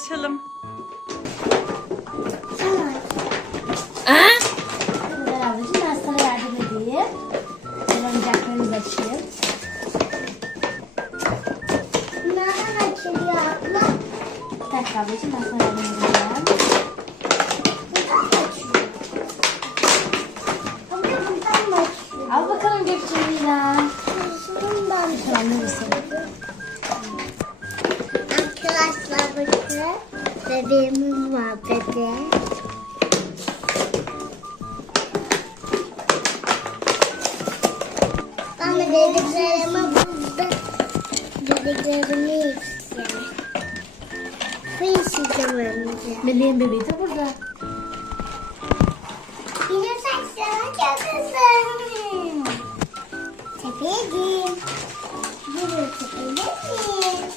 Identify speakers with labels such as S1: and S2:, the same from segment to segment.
S1: açalım.
S2: Güzel ablacığım ben sana yardım edeyim. Ben oyuncaklarımızı açayım.
S3: Nereden açılıyor abla?
S2: Bir dakika ablacığım ben sana yardım edeceğim.
S3: Dediklerimi buldum. Dediklerimi istiyorum. Bu isteyeceğim önce.
S2: Meleğin bebeği de burada.
S3: Saçlarım çok uzun. Tepeydim. Bunu tepeyelim.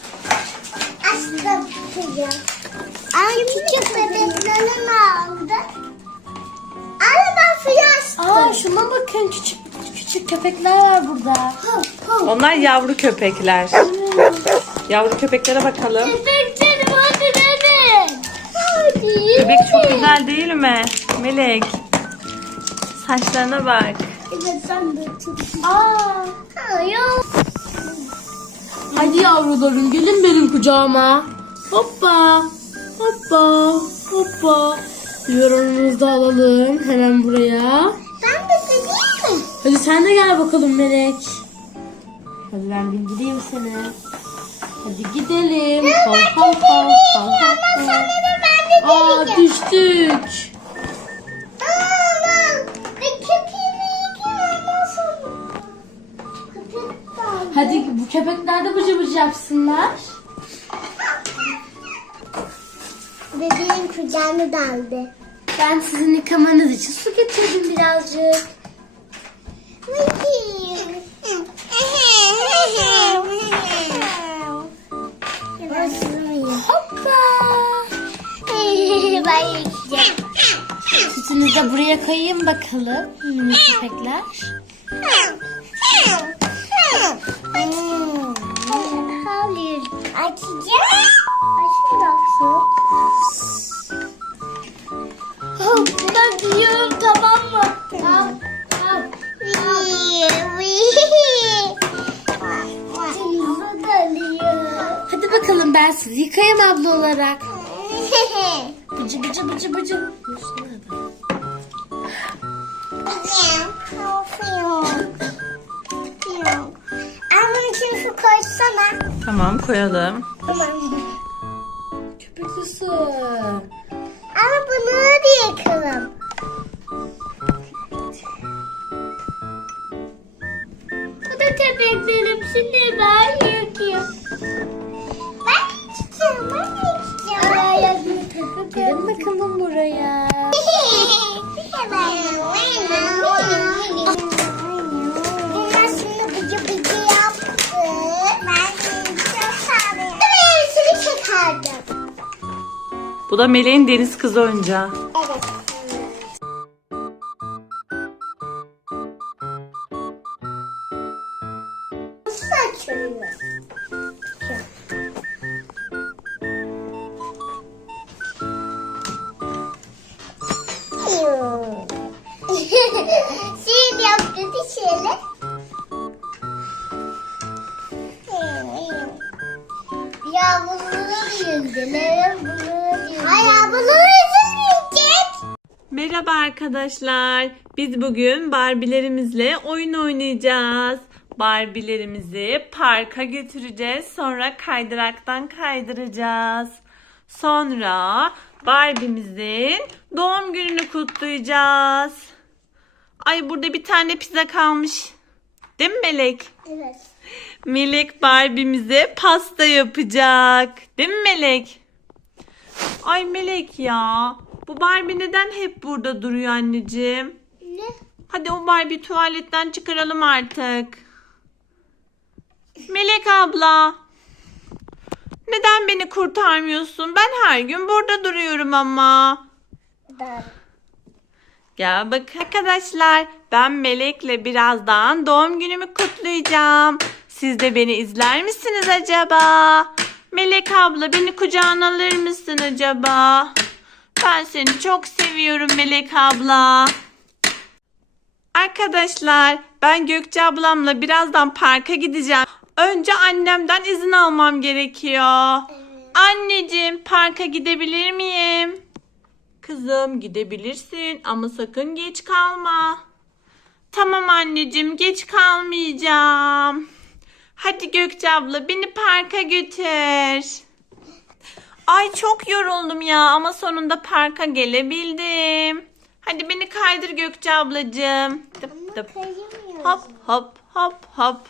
S3: Aşkım tutacağım. Ay küçük bebeklerim aldı. Anne ben suyu açtım.
S2: Aa şuna bakın küçük küçük köpekler var burada.
S1: Onlar yavru köpekler. Yavru köpeklere bakalım.
S3: Bebeklerim hadi bebek. Hadi.
S1: Bebek çok güzel değil mi? Melek. Saçlarına bak.
S3: Evet sen de çok
S2: Aa.
S3: Hayır.
S2: Hadi yavrularım gelin benim kucağıma. Hoppa. Hoppa. Hoppa. Yorumumuzu da alalım hemen buraya. Hadi sen de gel bakalım Melek. Hadi ben bindireyim seni. Hadi gidelim. Hop hop hop hop hop.
S3: Sana da ben de
S2: Aa düştük. Hadi bu köpekler de bıcı bıcı yapsınlar.
S3: Bebeğin kucağını daldı.
S2: Ben sizin yıkamanız için su getirdim birazcık.
S3: Ben yiyeceğim.
S2: De buraya koyayım bakalım. Minik köpekler.
S3: Hayır. Açacağım. Açın baksın. Ben diyorum tamam mı? Tamam. Tamam.
S2: Hadi bakalım ben sizi yıkayayım abla olarak. Bıcı bıcı bıcı bıcı.
S1: Tamam koyalım.
S2: Köpekli su.
S3: Ama bunu da yakalım. Bu da köpeklerim. Şimdi ben yakayım. Ben çıkacağım. Ben yakayım.
S2: Gelin bakalım buraya.
S1: Bu da Meleğin deniz kızı oyuncağı.
S3: Şimdi yaptı şöyle. Ya bunları bunları yüzdürecek.
S1: Merhaba arkadaşlar. Biz bugün Barbie'lerimizle oyun oynayacağız. Barbie'lerimizi parka götüreceğiz. Sonra kaydıraktan kaydıracağız. Sonra Barbie'mizin doğum gününü kutlayacağız. Ay burada bir tane pizza kalmış. Değil mi Melek?
S3: Evet.
S1: Melek Barbie'mize pasta yapacak. Değil mi Melek? Ay Melek ya. Bu Barbie neden hep burada duruyor anneciğim?
S3: Ne?
S1: Hadi o Barbie tuvaletten çıkaralım artık. Melek abla. Neden beni kurtarmıyorsun? Ben her gün burada duruyorum ama.
S3: Dar.
S1: Gel bak arkadaşlar. Ben Melek'le birazdan doğum günümü kutlayacağım. Siz de beni izler misiniz acaba? Melek abla beni kucağına alır mısın acaba? Ben seni çok seviyorum Melek abla. Arkadaşlar ben Gökçe ablamla birazdan parka gideceğim. Önce annemden izin almam gerekiyor. Anneciğim parka gidebilir miyim? Kızım gidebilirsin ama sakın geç kalma. Tamam anneciğim geç kalmayacağım. Hadi Gökçe abla beni parka götür. Ay çok yoruldum ya ama sonunda parka gelebildim. Hadi beni kaydır Gökçe ablacığım. Tıp.
S3: Kayamıyorum.
S1: Hop hop hop hop.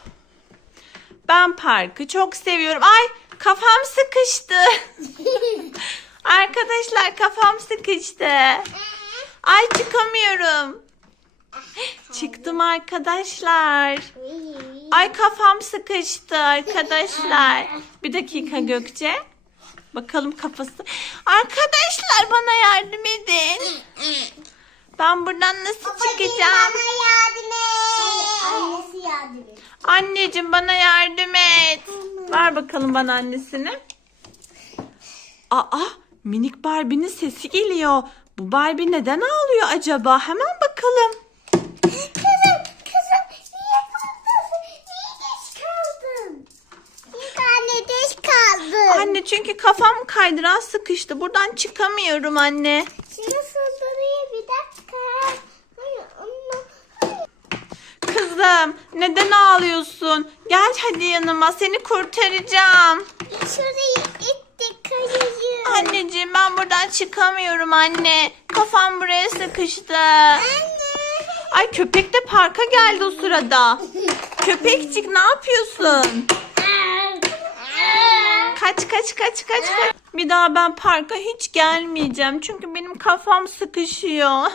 S1: Ben parkı çok seviyorum. Ay kafam sıkıştı. Arkadaşlar kafam sıkıştı. Ay çıkamıyorum. Çıktım arkadaşlar. Ay kafam sıkıştı arkadaşlar. Bir dakika Gökçe. Bakalım kafası. Arkadaşlar bana yardım edin. Ben buradan nasıl çıkacağım?
S3: Bana yardım et. Annesi yardım et.
S1: Anneciğim bana yardım et. Ver bakalım bana annesini. Aa minik Barbie'nin sesi geliyor. Bu Barbie neden ağlıyor acaba? Hemen bakalım.
S3: Kızım, kızım niye kaldın? Niye geç kaldın? Bir tane geç kaldın.
S1: Anne çünkü kafam kaydıran sıkıştı. Buradan çıkamıyorum anne.
S3: Şunu sığdırayım bir dakika. Hayır, ama...
S1: Kızım neden ağlıyorsun? Gel hadi yanıma seni kurtaracağım.
S3: Şurayı ittik kayıcı.
S1: Anneciğim ben buradan çıkamıyorum anne. Kafam buraya sıkıştı.
S3: Anne.
S1: Ay köpek de parka geldi o sırada. Köpekcik ne yapıyorsun? Kaç kaç kaç kaç kaç. Bir daha ben parka hiç gelmeyeceğim. Çünkü benim kafam sıkışıyor.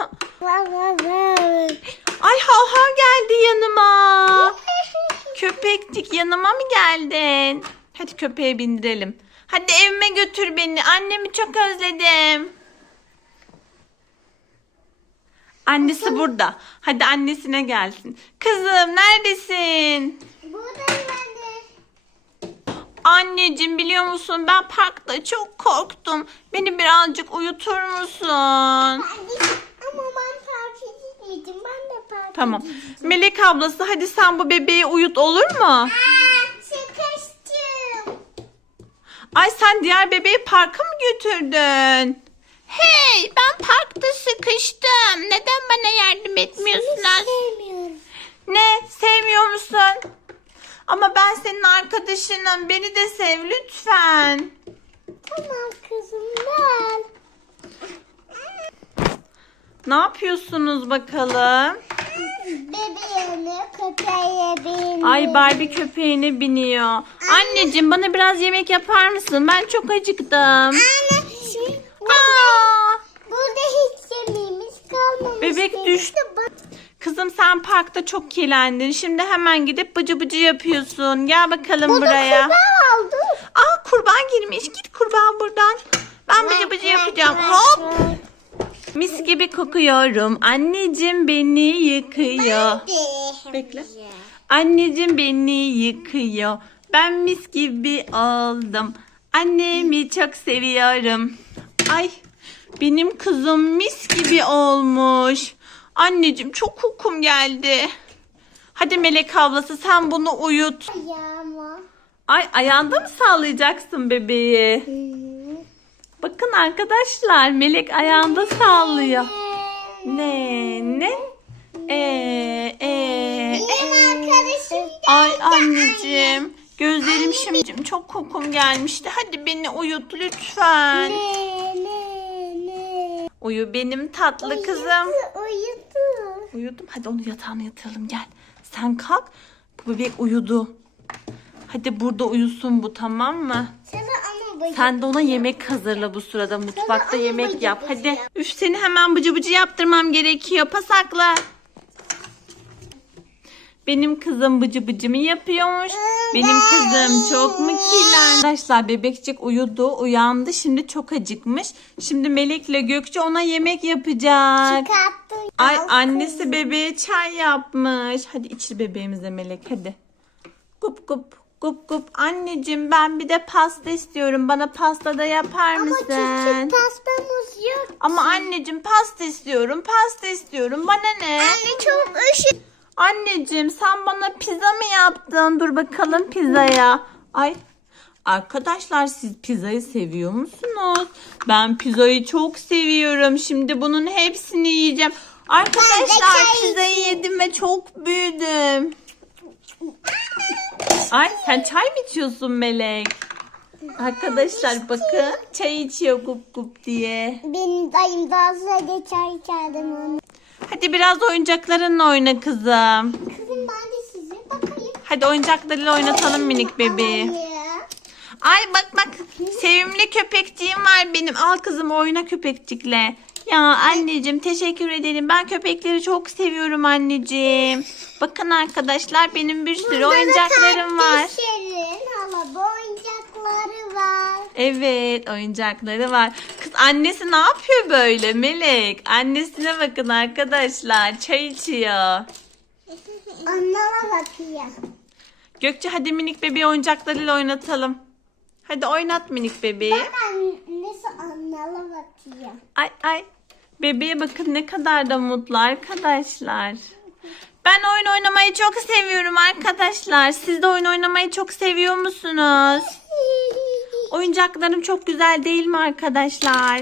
S1: Ay hav hav geldi yanıma. Köpekcik yanıma mı geldin? Hadi köpeğe bindirelim. Hadi evime götür beni. Annemi çok özledim. Annesi burada. Hadi annesine gelsin. Kızım neredesin?
S3: Buradayım de.
S1: Anneciğim biliyor musun ben parkta çok korktum. Beni birazcık uyutur musun?
S3: Ama ben parka gitmeyeceğim. Ben de parka
S1: Tamam.
S3: gideceğim.
S1: Melek ablası hadi sen bu bebeği uyut olur mu?
S3: Aa, sıkıştım.
S1: Ay sen diğer bebeği parka mı götürdün? Hey ben parkta sıkıştım. Neden bana yardım etmiyorsunuz?
S3: Sevmiyorum.
S1: Ne sevmiyor musun? Ama ben senin arkadaşınım. Beni de sev lütfen.
S3: Tamam kızım gel.
S1: Ne yapıyorsunuz bakalım?
S3: Bebeğini köpeğe bin.
S1: Ay Barbie köpeğine biniyor. Anneciğim bana biraz yemek yapar mısın? Ben çok acıktım.
S3: Anne şimdi
S1: Aa!
S3: burada hiç yemeğimiz kalmamış.
S1: Bebek düştü. Kızım sen parkta çok kirlendin. Şimdi hemen gidip bıcı bıcı yapıyorsun. Gel bakalım
S3: Burada
S1: buraya.
S3: kurbağa aldı.
S1: Aa kurban girmiş. Git kurban buradan. Ben bıcı bıcı yapacağım. Hop. Mis gibi kokuyorum. Anneciğim beni yıkıyor. Bekle. Anneciğim beni yıkıyor. Ben mis gibi oldum. Annemi çok seviyorum. Ay benim kızım mis gibi olmuş. Anneciğim çok kokum geldi. Hadi Melek ablası sen bunu uyut.
S3: Ayağıma.
S1: Ay ayağında mı sallayacaksın bebeği? Bakın arkadaşlar Melek ayağında sallıyor. Ne ne? Ee, ee,
S3: Benim arkadaşım
S1: Ay anneciğim. Gözlerim şimdi çok kokum gelmişti. Hadi beni uyut lütfen. Uyu benim tatlı kızım.
S3: Uyudu, uyudu.
S1: Uyudum. Hadi onu yatağına yatıralım gel. Sen kalk. Bu bebek uyudu. Hadi burada uyusun bu tamam mı?
S3: Sana.
S1: Sen de ona yemek hazırla bu sırada. Mutfakta yemek
S3: bıcı
S1: yap.
S3: bıcı
S1: Hadi.
S3: yap.
S1: Üf seni hemen bıcı bıcı yaptırmam gerekiyor. Pasakla. Benim kızım bıcı bıcımı yapıyormuş. Benim kızım çok mu kirlendi? Arkadaşlar bebekçik uyudu, uyandı. Şimdi çok acıkmış. Şimdi Melek'le Gökçe ona yemek yapacak.
S3: Çıkarttı.
S1: Ay annesi bebeğe çay yapmış. Hadi içir bebeğimize Melek hadi. Gup gup Gup gup anneciğim ben bir de pasta istiyorum. Bana pasta da yapar
S3: Ama
S1: mısın?
S3: küçük pastamız yok.
S1: Ama anneciğim pasta istiyorum. Pasta istiyorum. Bana ne?
S3: Anne çok üşü.
S1: Anneciğim sen bana pizza mı yaptın? Dur bakalım pizzaya. Ay Arkadaşlar siz pizzayı seviyor musunuz? Ben pizzayı çok seviyorum. Şimdi bunun hepsini yiyeceğim. Arkadaşlar pizzayı yedim ve çok büyüdüm. Ay sen çay mı içiyorsun Melek? Arkadaşlar bakın çay içiyor gup gup diye.
S3: Benim dayım daha sonra çay içerdim onu.
S1: Hadi biraz oyuncaklarınla oyna kızım.
S3: Kızım ben de size bakayım.
S1: Hadi oyuncaklarıyla oynatalım minik bebeği. Ay bak bak sevimli köpekciğim var benim. Al kızım oyna köpekçikle. Ya anneciğim teşekkür ederim. Ben köpekleri çok seviyorum anneciğim. Bakın arkadaşlar benim bir sürü oyuncaklarım var.
S3: Bu oyuncakları var.
S1: Evet oyuncakları var. Kız annesi ne yapıyor böyle Melek? Annesine bakın arkadaşlar çay içiyor.
S3: Anneme bakıyor.
S1: Gökçe hadi minik bebeği oyuncaklarıyla oynatalım. Hadi oynat minik bebeği.
S3: Bak annesi anneme bakıyor.
S1: Ay ay. Bebeğe bakın ne kadar da mutlu arkadaşlar. Ben oyun oynamayı çok seviyorum arkadaşlar. Siz de oyun oynamayı çok seviyor musunuz? Oyuncaklarım çok güzel değil mi arkadaşlar?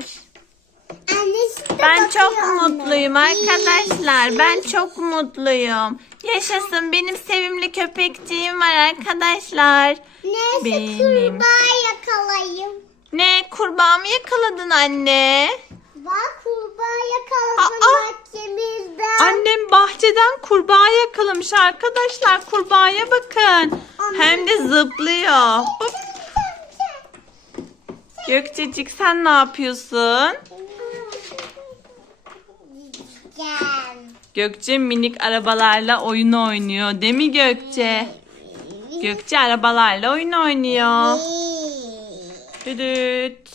S1: Ben çok mutluyum arkadaşlar. Ben çok mutluyum. Yaşasın benim sevimli köpekciğim var arkadaşlar.
S3: Neyse
S1: Benim.
S3: kurbağa yakalayayım.
S1: Ne kurbağa mı yakaladın anne?
S3: Bak kurbağa yakaladım bahçemizden.
S1: Annem bahçeden kurbağa yakalamış arkadaşlar. Kurbağaya bakın. Hem de zıplıyor. Hop. Gökçecik sen ne yapıyorsun? Gökçe minik arabalarla oyun oynuyor. Değil mi Gökçe? Gökçe arabalarla oyun oynuyor. Düdüt.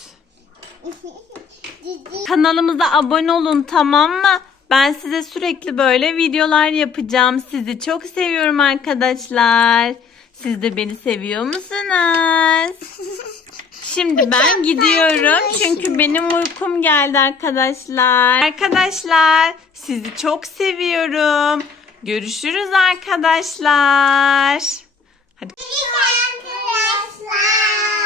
S1: Kanalımıza abone olun tamam mı? Ben size sürekli böyle videolar yapacağım. Sizi çok seviyorum arkadaşlar. Siz de beni seviyor musunuz? Şimdi ben gidiyorum çünkü benim uykum geldi arkadaşlar. Arkadaşlar sizi çok seviyorum. Görüşürüz arkadaşlar. Hadi
S3: Arkadaşlar.